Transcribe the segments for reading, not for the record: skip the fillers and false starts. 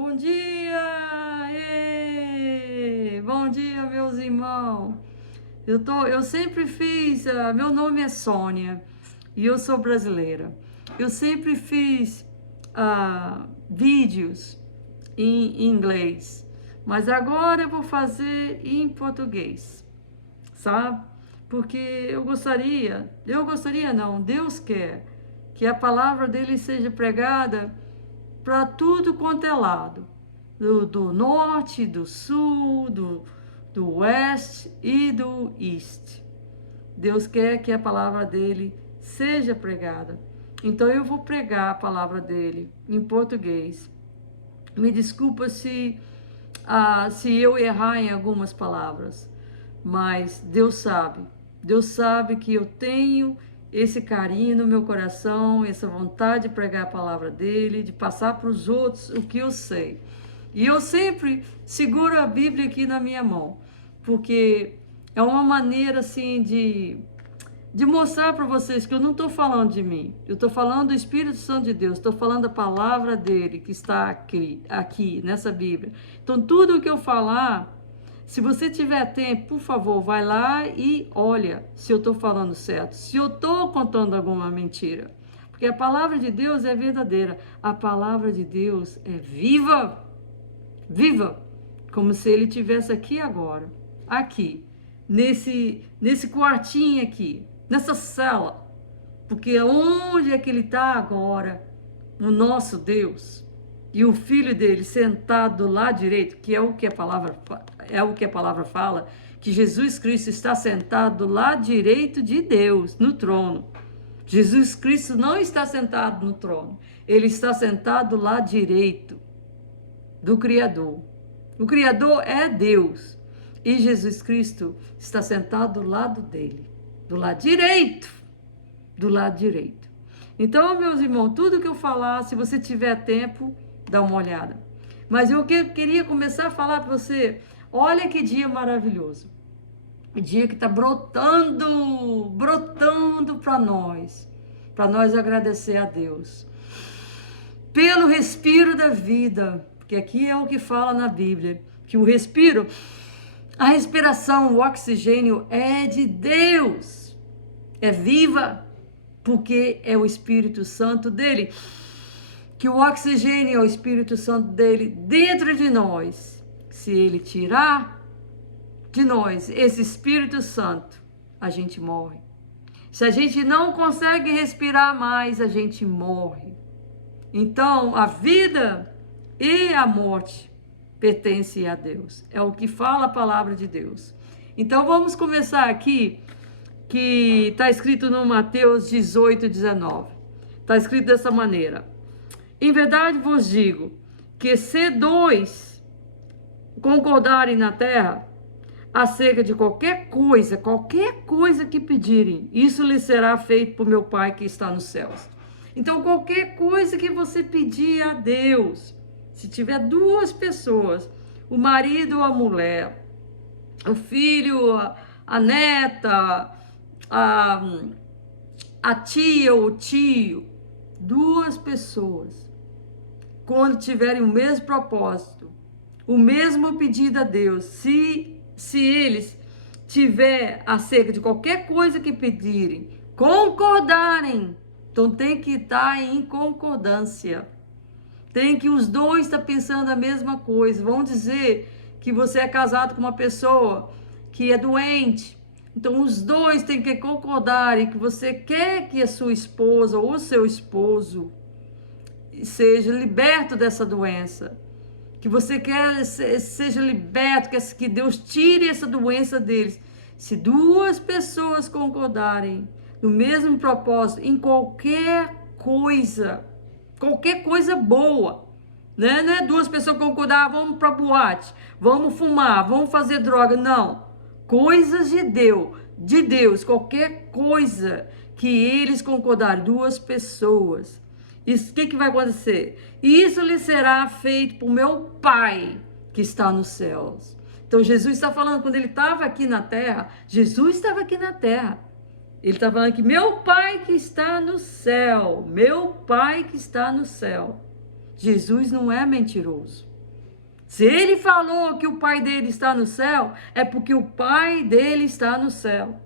Bom dia! Bom dia, meus irmãos. Eu sempre fiz, meu nome é Sônia e eu sou brasileira. Eu sempre fiz vídeos em inglês, mas agora eu vou fazer em português, sabe? Porque eu gostaria não, Deus quer que a palavra dele seja pregada para tudo quanto é lado, do norte, do sul, do oeste e do este. Deus quer que a palavra dele seja pregada. Então eu vou pregar a palavra dele em português. Me desculpa se eu errar em algumas palavras, mas Deus sabe. Deus sabe que eu tenho esse carinho no meu coração, essa vontade de pregar a palavra dele, de passar para os outros o que eu sei. E eu sempre seguro a Bíblia aqui na minha mão, porque é uma maneira assim de mostrar para vocês que eu não estou falando de mim, eu estou falando do Espírito Santo de Deus, estou falando da palavra dele que está aqui nessa Bíblia. Então tudo o que eu falar, se você tiver tempo, por favor, vai lá e olha se eu estou falando certo, se eu estou contando alguma mentira. Porque a palavra de Deus é verdadeira, a palavra de Deus é viva, viva, como se ele estivesse aqui agora, aqui, nesse quartinho aqui, nessa sala. Porque onde é que ele está agora? O nosso Deus. E o filho dele sentado do lado direito, que é o que a palavra fala, que Jesus Cristo está sentado do lado direito de Deus, no trono. Jesus Cristo não está sentado no trono, ele está sentado do lado direito do Criador. O Criador é Deus e Jesus Cristo está sentado do lado dele, do lado direito, do lado direito. Então, meus irmãos, tudo que eu falar, se você tiver tempo, dá uma olhada. Mas eu queria começar a falar para você, olha que dia maravilhoso. Dia que está brotando para nós agradecer a Deus. Pelo respiro da vida, porque aqui é o que fala na Bíblia, que o respiro, a respiração, o oxigênio é de Deus, é viva, porque é o Espírito Santo dele, que o oxigênio é o Espírito Santo dele dentro de nós. Se ele tirar de nós esse Espírito Santo, a gente morre. Se a gente não consegue respirar mais, a gente morre. Então, a vida e a morte pertencem a Deus. É o que fala a palavra de Deus. Então, vamos começar aqui, que está escrito no Mateus 18, 19. Está escrito dessa maneira. Em verdade vos digo, que se dois concordarem na terra, acerca de qualquer coisa que pedirem, isso lhes será feito por meu Pai que está nos céus. Então, qualquer coisa que você pedir a Deus, se tiver duas pessoas, o marido ou a mulher, o filho, a neta, a tia ou o tio, duas pessoas, quando tiverem o mesmo propósito, o mesmo pedido a Deus, se eles tiver acerca de qualquer coisa que pedirem, concordarem, então tem que estar em concordância. Tem que os dois estar pensando a mesma coisa. Vamos dizer que você é casado com uma pessoa que é doente. Então os dois têm que concordar que você quer que a sua esposa ou o seu esposo seja liberto dessa doença. Que você quer seja liberto, que Deus tire essa doença deles. Se duas pessoas concordarem no mesmo propósito, em qualquer coisa boa, né? Não é duas pessoas concordar, vamos para boate, vamos fumar, vamos fazer droga, não. Coisas de Deus, qualquer coisa que eles concordarem, duas pessoas. Isso, o que vai acontecer? Isso lhe será feito por meu Pai que está nos céus. Então Jesus está falando, quando ele estava aqui na terra, Jesus estava aqui na terra. Ele está falando que meu Pai que está no céu, meu Pai que está no céu. Jesus não é mentiroso. Se ele falou que o pai dele está no céu, é porque o pai dele está no céu.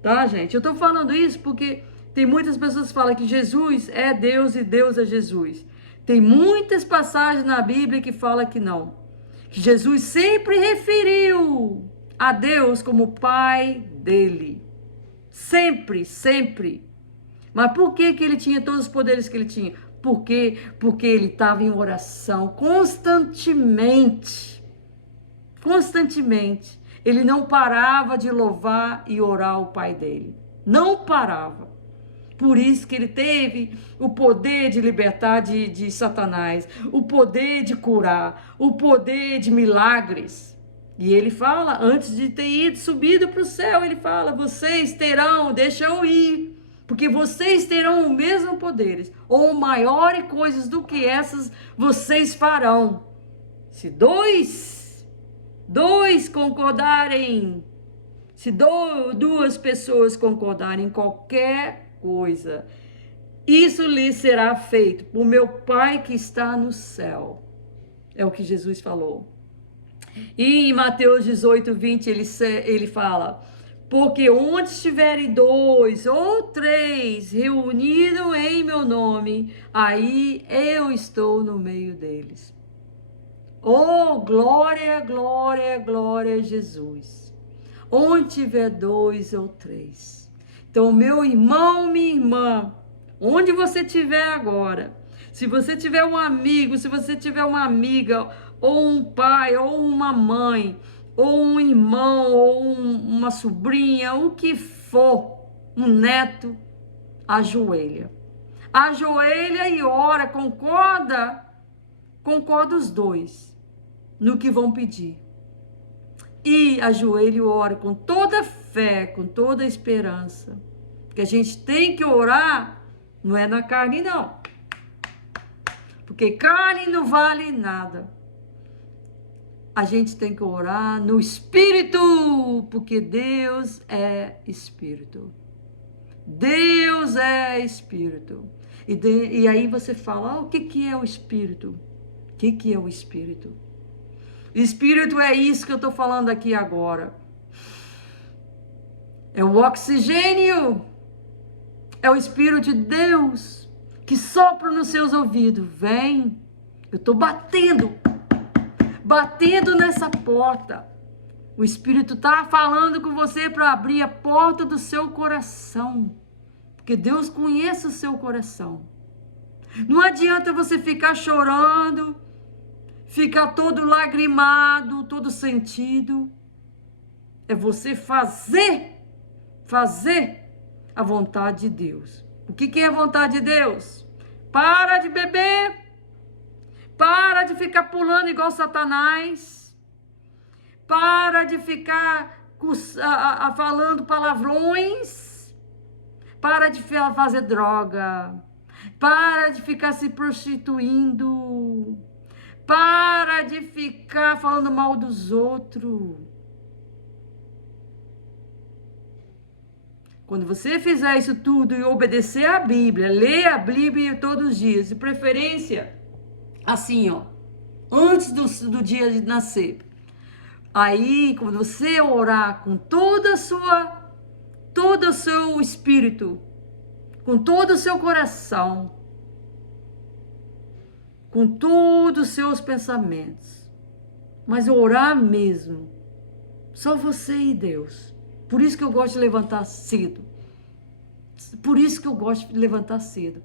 Tá, gente? Eu estou falando isso porque tem muitas pessoas que falam que Jesus é Deus e Deus é Jesus. Tem muitas passagens na Bíblia que falam que não. Que Jesus sempre referiu a Deus como pai dele. Sempre, sempre. Mas por que que ele tinha todos os poderes que ele tinha? Por quê? Porque ele estava em oração constantemente. Constantemente. Ele não parava de louvar e orar o pai dele. Não parava. Por isso que ele teve o poder de libertar de Satanás, o poder de curar, o poder de milagres. E ele fala, antes de ter subido para o céu, ele fala, vocês terão, deixa eu ir, porque vocês terão o mesmo poderes, ou maiores coisas do que essas vocês farão. Se dois concordarem, se duas pessoas concordarem em qualquer coisa, isso lhe será feito por meu Pai que está no céu. É o que Jesus falou. E em Mateus 18, 20, ele fala, porque onde estiverem 2 ou 3 reunidos em meu nome, aí eu estou no meio deles. Oh, glória, glória, glória a Jesus. Onde tiver 2 ou 3. Então, meu irmão, minha irmã, onde você estiver agora, se você tiver um amigo, se você tiver uma amiga, ou um pai, ou uma mãe, ou um irmão, ou uma sobrinha, o que for, um neto, ajoelha. Ajoelha e ora, concorda os dois no que vão pedir. E ajoelha e ora com toda fé, com toda esperança. Porque a gente tem que orar, não é na carne não. Porque carne não vale nada. A gente tem que orar no Espírito, porque Deus é Espírito. Deus é Espírito. E aí você fala, o que é o Espírito? O que é o Espírito? Espírito é isso que eu estou falando aqui agora. É o oxigênio. É o Espírito de Deus que sopra nos seus ouvidos. Vem. Eu estou batendo nessa porta. O Espírito está falando com você para abrir a porta do seu coração. Porque Deus conhece o seu coração. Não adianta você ficar chorando, ficar todo lagrimado, todo sentido. É você fazer a vontade de Deus. O que é a vontade de Deus? Para de beber. Para de ficar pulando igual Satanás. Para de ficar falando palavrões. Para de fazer droga. Para de ficar se prostituindo. Para de ficar falando mal dos outros. Quando você fizer isso tudo e obedecer a Bíblia, ler a Bíblia todos os dias, de preferência, assim, ó, antes do dia de nascer. Aí, quando você orar com todo o seu espírito, com todo o seu coração, com todos os seus pensamentos, mas orar mesmo, só você e Deus. Por isso que eu gosto de levantar cedo.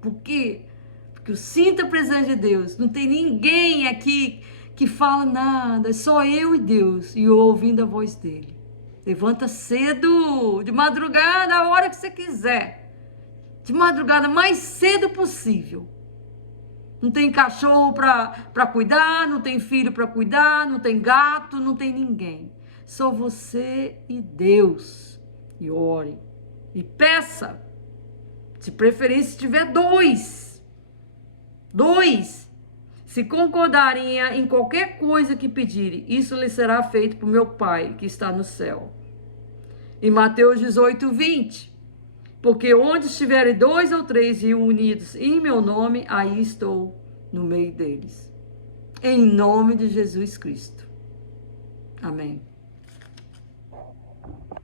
Por quê? Porque eu sinto a presença de Deus. Não tem ninguém aqui que fala nada. É só eu e Deus. E eu ouvindo a voz dele. Levanta cedo, de madrugada, a hora que você quiser. De madrugada, mais cedo possível. Não tem cachorro para cuidar, não tem filho para cuidar, não tem gato, não tem ninguém. Só você e Deus. E ore. E peça. De preferência, se tiver 2. 2. Se concordarem em qualquer coisa que pedirem, isso lhe será feito por meu Pai que está no céu. Em Mateus 18, 20. Porque onde estiverem 2 ou 3 reunidos em meu nome, aí estou no meio deles. Em nome de Jesus Cristo. Amém.